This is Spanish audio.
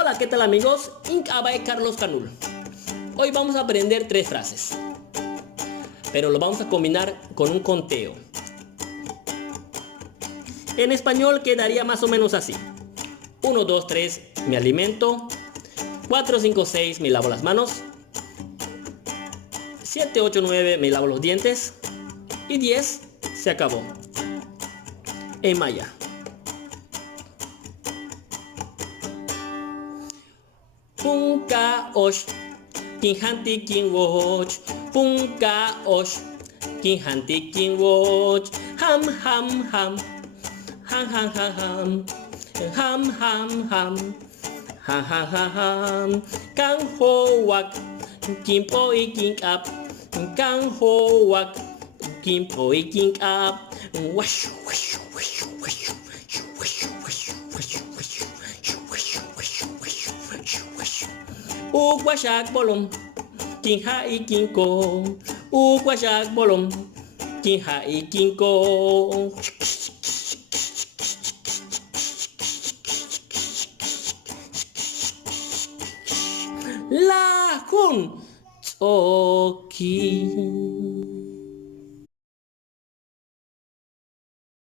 Hola, ¿qué tal amigos? Incabae Carlos Canul. Hoy vamos a aprender 3 frases, pero lo vamos a combinar con un conteo. En español quedaría más o menos así: 1, 2, 3, me alimento. 4, 5, 6, me lavo las manos. 7, 8, 9, me lavo los dientes. Y 10, se acabó. En maya. Punka osh, kin hanti kin watch. Punka osh, kin hanti kin watch. Ham ham ham, ham ham ham ham, ham ham ham, ham ham ham ham. Kang ho wak, kin poi kin up. Kang ho wak, kin poi kin up. Wash wash wash wash. Uguayak bolom, kin hai kin ko. Uguayak bolom, kin hai kin ko. La hun, oki.